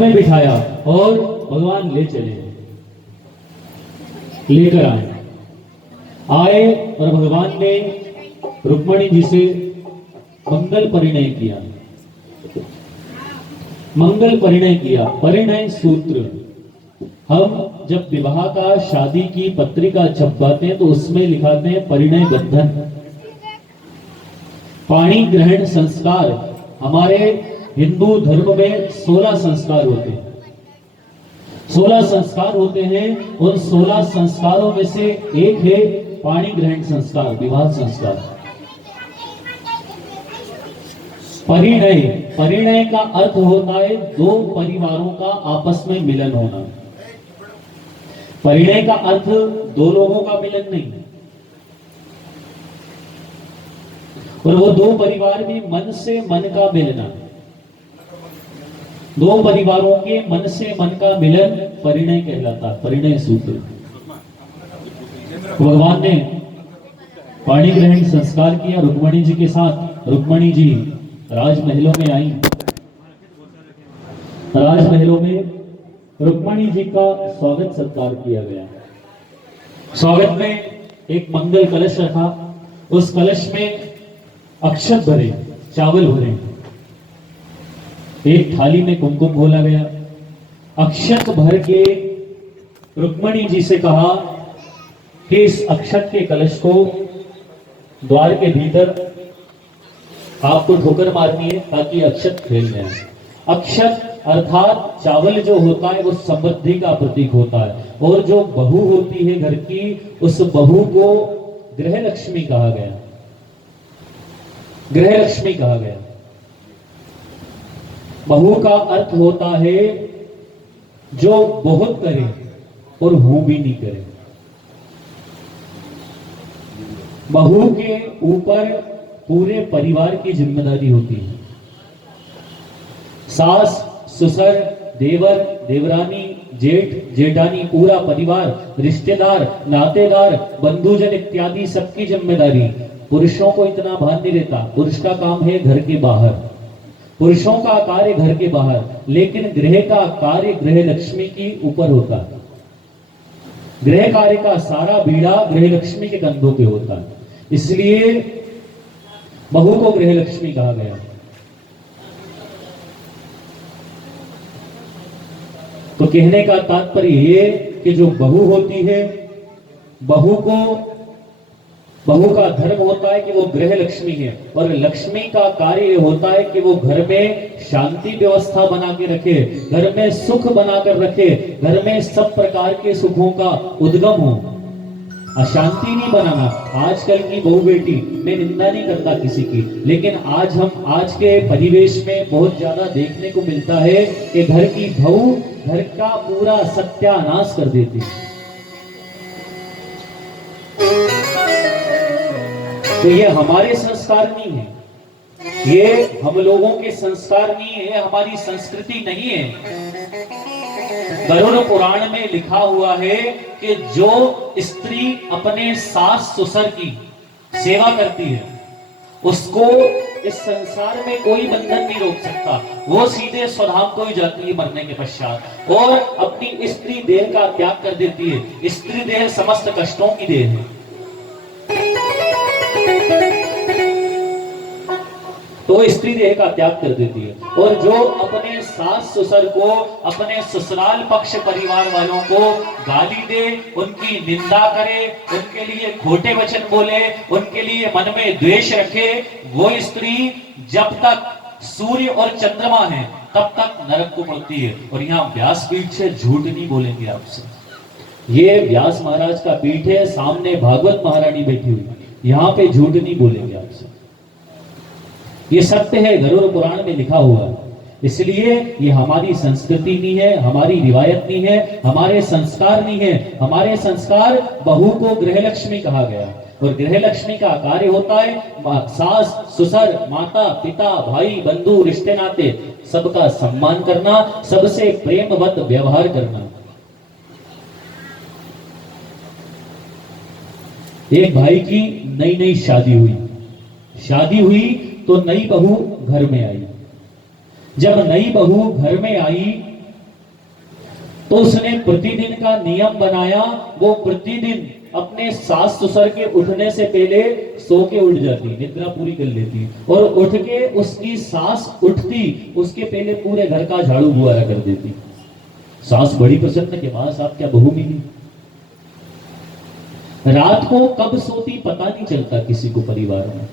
में बिठाया और भगवान ले चले, लेकर आए और भगवान ने रुक्मणी जी से मंगल परिणय किया। मंगल परिणय किया, परिणय सूत्र। हम जब विवाह का, शादी की पत्रिका छपवाते हैं तो उसमें लिखाते हैं परिणय बंधन। पाणी ग्रहण संस्कार, हमारे हिंदू धर्म में 16 संस्कार होते हैं। 16 संस्कार होते हैं। उन 16 संस्कारों में से एक है पाणी ग्रहण संस्कार, विवाह संस्कार। परिणय, परिणय का अर्थ होता है दो परिवारों का आपस में मिलन होना। परिणय का अर्थ दो लोगों का मिलन नहीं, और वो दो परिवार भी मन से मन का मिलना। दो परिवारों के मन से मन का मिलन परिणय कहलाता, परिणय सूत्र। भगवान ने पाणी ग्रहण संस्कार किया रुक्मणी जी के साथ। रुक्मणी जी राजमहलों में आई। राजमहलों में रुक्मणी जी का स्वागत सत्कार किया गया। स्वागत में एक मंगल कलश रखा, उस कलश में अक्षत भरे, चावल भरे, एक थाली में कुमकुम घोला गया। अक्षत भर के रुक्मणी जी से कहा कि इस अक्षत के कलश को द्वार के भीतर आपको ठोकर मारनी है ताकि अक्षत फैल जाए। अक्षत अर्थात चावल जो होता है वो समृद्धि का प्रतीक होता है, और जो बहू होती है घर की, उस बहू को गृह लक्ष्मी कहा गया। गृह लक्ष्मी कहा गया। बहू का अर्थ होता है जो बहुत करे और हूं भी नहीं करे। बहू के ऊपर पूरे परिवार की जिम्मेदारी होती है। सास, ससुर, देवर, देवरानी, जेठ, जेठानी, पूरा परिवार, रिश्तेदार, नातेदार, बंधुजन इत्यादि सबकी जिम्मेदारी। पुरुषों को इतना भान नहीं रहता। पुरुष का काम है घर के बाहर, पुरुषों का कार्य घर के बाहर, लेकिन गृह का कार्य गृह लक्ष्मी की ऊपर होता है। गृह कार्य का सारा बीड़ा गृह लक्ष्मी के कंधों पे होता है, इसलिए बहू को गृह लक्ष्मी कहा गया। तो कहने का तात्पर्य ये कि जो बहू होती है, बहू का धर्म होता है कि वो गृह लक्ष्मी है, और लक्ष्मी का कार्य होता है कि वो घर में शांति व्यवस्था बना के रखे, घर में सुख बनाकर रखे, घर में सब प्रकार के सुखों का उद्गम हो, अशांति नहीं बनाना। आजकल की बहू बेटी, मैं निंदा नहीं करता किसी की, लेकिन आज के परिवेश में बहुत ज्यादा देखने को मिलता है कि घर की बहू घर का पूरा सत्यानाश कर देती है। तो ये हमारे संस्कार नहीं है, ये हम लोगों के संस्कार नहीं है, हमारी संस्कृति नहीं है। गरुड़ पुराण में लिखा हुआ है कि जो स्त्री अपने सास ससुर की सेवा करती है, उसको इस संसार में कोई बंधन नहीं रोक सकता। वो सीधे स्वधाम को ही जाती है मरने के पश्चात, और अपनी स्त्री देह का त्याग कर देती है। स्त्री देह समस्त कष्टों की देह है। तो स्त्री देह का त्याग कर देती है, और जो अपने सास ससुर को, अपने ससुराल पक्ष परिवार वालों को गाली दे, उनकी निंदा करे, उनके लिए खोटे वचन बोले, उनके लिए मन में द्वेष रखे, वो स्त्री जब तक सूर्य और चंद्रमा है तब तक नरक को पड़ती है। और यहाँ व्यासपीठ से झूठ नहीं बोलेंगे आपसे, ये व्यास महाराज का पीठ है, सामने भागवत महारानी बैठी हुई, यहाँ पे झूठ नहीं बोलेंगे आपसे। ये सत्य है, गरुड़ पुराण में लिखा हुआ है। इसलिए ये हमारी संस्कृति नहीं है, हमारी रिवायत नहीं है, हमारे संस्कार नहीं है। हमारे संस्कार, बहू को गृह लक्ष्मी कहा गया, और गृह लक्ष्मी का कार्य होता है सास, ससुर, माता, पिता, भाई, बंधु, रिश्ते नाते सबका सम्मान करना, सबसे प्रेमवत व्यवहार करना। एक भाई की नई नई शादी हुई तो नई बहू घर में आई। जब नई बहू घर में आई तो उसने प्रतिदिन का नियम बनाया, वो प्रतिदिन अपने सास ससुर के उठने से पहले सो के उठ जाती, निद्रा पूरी कर लेती, और उठ के उसकी सास उठती उसके पहले पूरे घर का झाड़ू बुआरा कर देती। सास बड़ी प्रसन्न के मां साहब क्या बहू मिली। रात को कब सोती पता नहीं चलता किसी को, परिवार में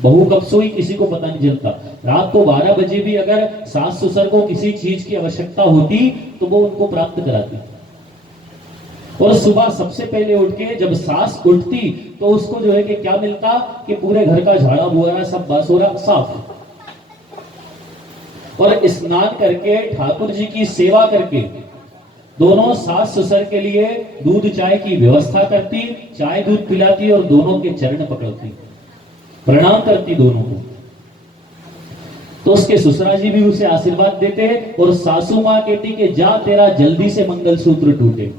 बहू कब सोई किसी को पता नहीं चलता। रात को 12 बजे भी अगर सास ससुर को किसी चीज की आवश्यकता होती तो वो उनको प्राप्त कराती, और सुबह सबसे पहले उठ के जब सास उठती तो उसको जो है कि क्या मिलता कि पूरे घर का झाड़ा बुआरा सब बासोरा साफ, और स्नान करके ठाकुर जी की सेवा करके दोनों सास ससुर के लिए दूध चाय की व्यवस्था करती, चाय दूध पिलाती और दोनों के चरण पकड़ती, प्रणाम करती दोनों को। तो उसके ससुरा जी भी उसे आशीर्वाद देते और सासू मां कहती कि जा तेरा जल्दी से मंगलसूत्र टूटे।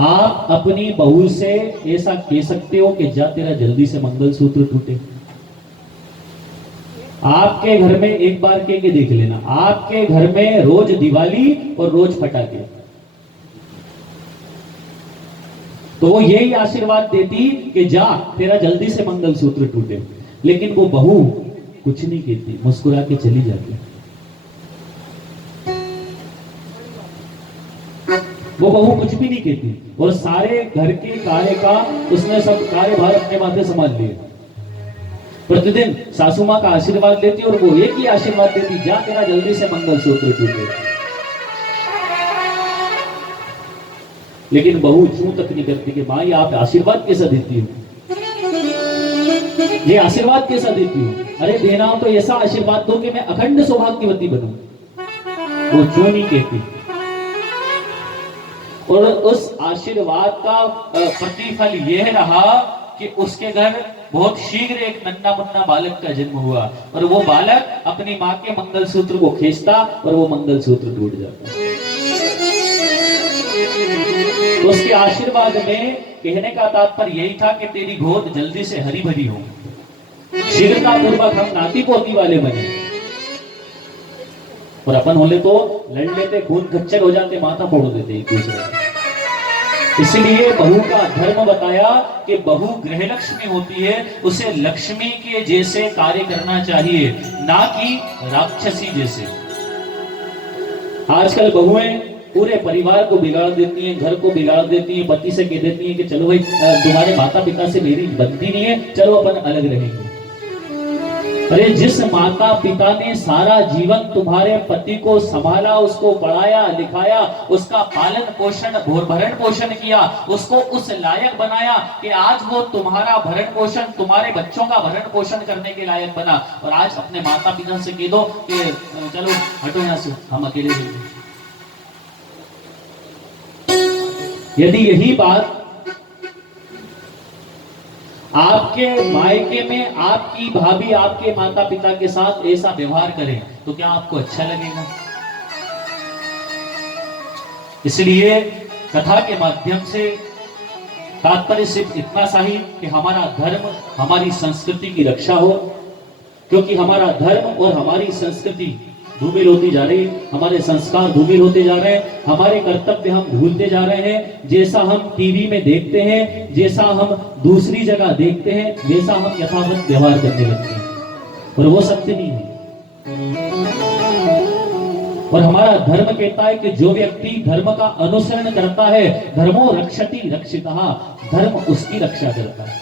आप अपनी बहू से ऐसा कह सकते हो कि जा तेरा जल्दी से मंगलसूत्र टूटे। आपके घर में एक बार कह के देख लेना, आपके घर में रोज दिवाली और रोज फटाके, तो वो यही आशीर्वाद देती कि जा तेरा जल्दी से मंगलसूत्र टूटे। लेकिन वो बहू कुछ नहीं कहती, मुस्कुरा के चली जाती। वो बहू कुछ भी नहीं कहती और सारे घर के कार्य का उसने सब कार्यभार अपने माथे संभाल लिए। प्रतिदिन सासू मां का आशीर्वाद लेती और वो एक ही आशीर्वाद देती, जा तेरा जल्दी से मंगलसूत्र टूटे। लेकिन बहू चूं तक नहीं करती कि मां ये आप आशीर्वाद कैसा देती हो, ये आशीर्वाद कैसा देती हो, अरे देना हो तो ऐसा आशीर्वाद दो कि मैं अखंड सौभाग्यवती बनूं। वो क्यों नहीं कहती, और उस आशीर्वाद का प्रतिफल यह रहा कि उसके घर बहुत शीघ्र एक नन्ना मुन्ना बालक का जन्म हुआ, और वो बालक अपनी मां के मंगलसूत्र को खींचता और वो मंगलसूत्र टूट जाता। तो उसके आशीर्वाद में कहने का तात्पर्य यही था कि तेरी गोद जल्दी से हरी भरी हो, शीघ्रता पूर्वक हम नाती पोती वाले बने। और अपन होले तो लड़ लेते, खून खच्चर हो जाते, माथा फोड़ देते एक दूसरे। इसलिए बहू का धर्म बताया कि बहू गृह लक्ष्मी होती है, उसे लक्ष्मी के जैसे कार्य करना चाहिए, ना कि राक्षसी जैसे। आजकल बहुएं पूरे परिवार को बिगाड़ देती हैं, घर को बिगाड़ देती हैं, पति से कह देती हैं कि चलो भाई तुम्हारे माता पिता से मेरी बनती नहीं है, चलो अपन अलग रहेंगे। अरे जिस माता पिता ने सारा जीवन तुम्हारे पति को संभाला, उसको पढ़ाया लिखाया, उसका पालन पोषण भरण पोषण किया, उसको उस लायक बनाया कि आज वो तुम्हारा भरण पोषण, तुम्हारे बच्चों का भरण पोषण करने के लायक बना, और आज अपने माता पिता से कह दो कि चलो हटो यहाँ से, हम अकेले रहेंगे। यदि यही बात आपके मायके में आपकी भाभी आपके माता पिता के साथ ऐसा व्यवहार करें तो क्या आपको अच्छा लगेगा? इसलिए कथा के माध्यम से तात्पर्य सिर्फ इतना सा ही कि हमारा धर्म हमारी संस्कृति की रक्षा हो, क्योंकि हमारा धर्म और हमारी संस्कृति धूमिल होती जा रही, हमारे संस्कार धूमिल होते जा रहे हैं, हमारे कर्तव्य हम भूलते जा रहे हैं। जैसा हम टीवी में देखते हैं, जैसा हम दूसरी जगह देखते हैं, वैसा हम यथावत व्यवहार करने लगते हैं, और वो सत्य नहीं है। और हमारा धर्म कहता है कि जो व्यक्ति धर्म का अनुसरण करता है, धर्मो रक्षति रक्षितः, धर्म उसकी रक्षा करता है।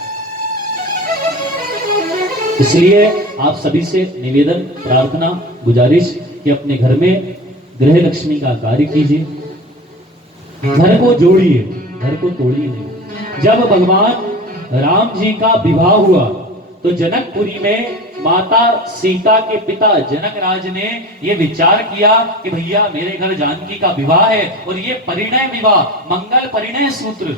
इसलिए आप सभी से निवेदन, प्रार्थना, गुजारिश कि अपने घर में गृह लक्ष्मी का कार्य कीजिए, घर को जोड़िए, घर को तोड़िए नहीं। जब भगवान राम जी का विवाह हुआ तो जनकपुरी में माता सीता के पिता जनक राज ने यह विचार किया कि भैया मेरे घर जानकी का विवाह है, और ये परिणय विवाह, मंगल परिणय सूत्र,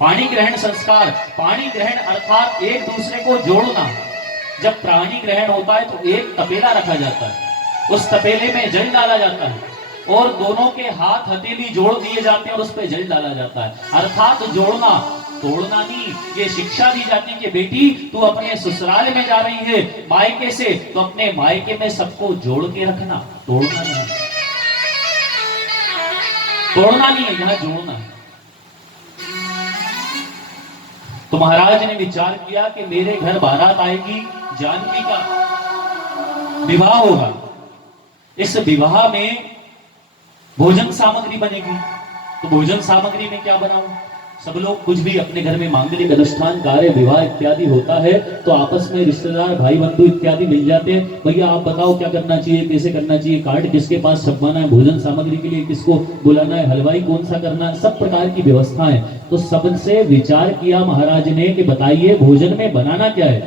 पाणी ग्रहण संस्कार, पाणी ग्रहण अर्थात एक दूसरे को जोड़ना। जब प्राणी ग्रहण होता है तो एक तपेला रखा जाता है, उस तपेले में जल डाला जाता है, और दोनों के हाथ हथेली जोड़ दिए जाते हैं और उस पर जल डाला जाता है। अर्थात जोड़ना, तोड़ना नहीं। ये शिक्षा दी जाती है कि बेटी तू अपने ससुराल में जा रही है मायके से, तो अपने मायके में सबको जोड़ के रखना, तोड़ना नहीं। तोड़ना नहीं है, यहाँ जोड़ना है। तो महाराज ने विचार किया कि मेरे घर बारात आएगी, जानकी का विवाह होगा, इस विवाह में भोजन सामग्री बनेगी, तो भोजन सामग्री में क्या बनाऊं? सब लोग कुछ भी अपने घर में मांगलिक अनुष्ठान, कार्य, विवाह इत्यादि होता है तो आपस में रिश्तेदार, भाई बंधु इत्यादि मिल जाते हैं, भैया आप बताओ क्या करना चाहिए, कैसे करना चाहिए, कार्ड किसके पास छपवाना है, भोजन सामग्री के लिए किसको बुलाना है, हलवाई कौन सा करना है, सब प्रकार की व्यवस्था है। तो सबसे विचार किया महाराज ने कि बताइए भोजन में बनाना क्या है।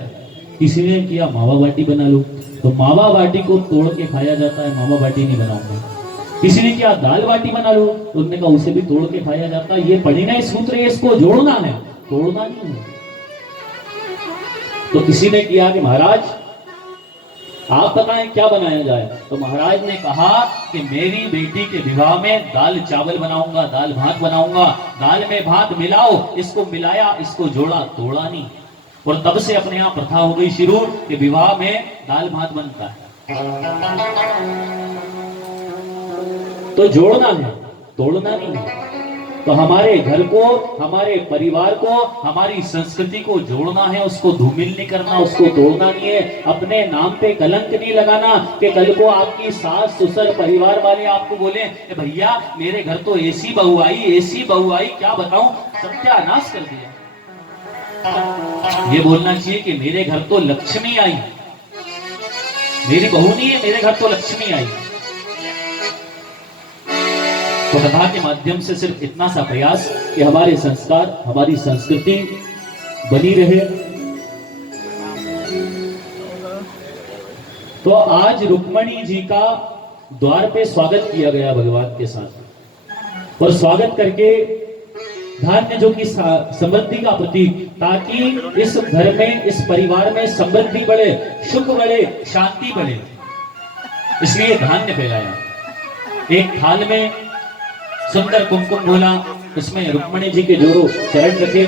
किसी ने किया मावा बाटी बना लो, तो मावा बाटी को तोड़ के खाया जाता है, मावा बाटी नहीं बनाऊंगा। किसी ने क्या दाल बाटी बना लो, तो उन्होंने कहा उसे भी तोड़ के खाया जाता है। ये पढ़ी ना सूत्र, इसको जोड़ना है, तोड़ना नहीं है। तो किसी ने किया कि महाराज आप बताएं क्या बनाया जाए। तो महाराज ने कहा कि मेरी बेटी के विवाह में दाल चावल बनाऊंगा, दाल भात बनाऊंगा, दाल में भात मिलाओ, इसको मिलाया, इसको जोड़ा, तोड़ा नहीं। और तब से अपने यहां प्रथा हो गई शुरू कि विवाह में दाल भात बनता है। तो जोड़ना है, तोड़ना नहीं है। तो हमारे घर को, हमारे परिवार को, हमारी संस्कृति को जोड़ना है, उसको धूमिल नहीं करना, उसको तोड़ना नहीं है। अपने नाम पे कलंक नहीं लगाना कि कल को आपकी सास ससुर परिवार वाले आपको बोले भैया मेरे घर तो ऐसी बहू आई, ऐसी बहू आई, क्या बताऊं, सत्यानाश कर दिया। ये बोलना चाहिए कि मेरे घर तो लक्ष्मी आई, मेरी बहू नहीं है, मेरे घर तो लक्ष्मी आई। तो कथा के माध्यम से सिर्फ इतना सा प्रयास कि हमारे संस्कार, हमारी संस्कृति बनी रहे। तो आज रुक्मणी जी का द्वार पे स्वागत किया गया भगवान के साथ, और स्वागत करके धान्य जो कि समृद्धि का प्रतीक, ताकि इस घर में, इस परिवार में समृद्धि बढ़े, सुख बढ़े, शांति बढ़े, इसलिए धान्य फैलाया। एक थाल में सुंदर कुमकुम बोला, उसमें रुक्मणी जी के जोड़ों चरण रखे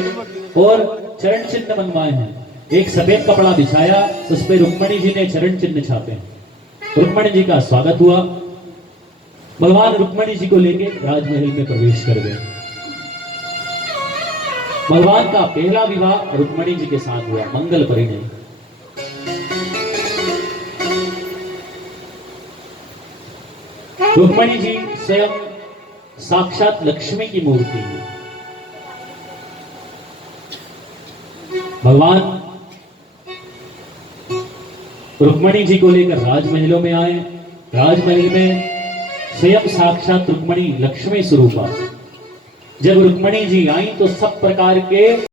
और चरण चिन्ह बनवाए हैं। एक सफेद कपड़ा बिछाया, उस पर रुक्मणी जी ने चरण चिन्ह छापे। रुक्मणी जी का स्वागत हुआ। भगवान रुक्मणी जी को लेके राजमहल में प्रवेश कर गए। भगवान का पहला विवाह रुक्मणी जी के साथ हुआ, मंगल परिणय। रुक्मणी जी स्वयं साक्षात लक्ष्मी की मूर्ति है। भगवान रुक्मणी जी को लेकर राजमहलों में आए। राजमहल में स्वयं साक्षात रुक्मणी लक्ष्मी स्वरूपा। जब रुक्मणी जी आई तो सब प्रकार के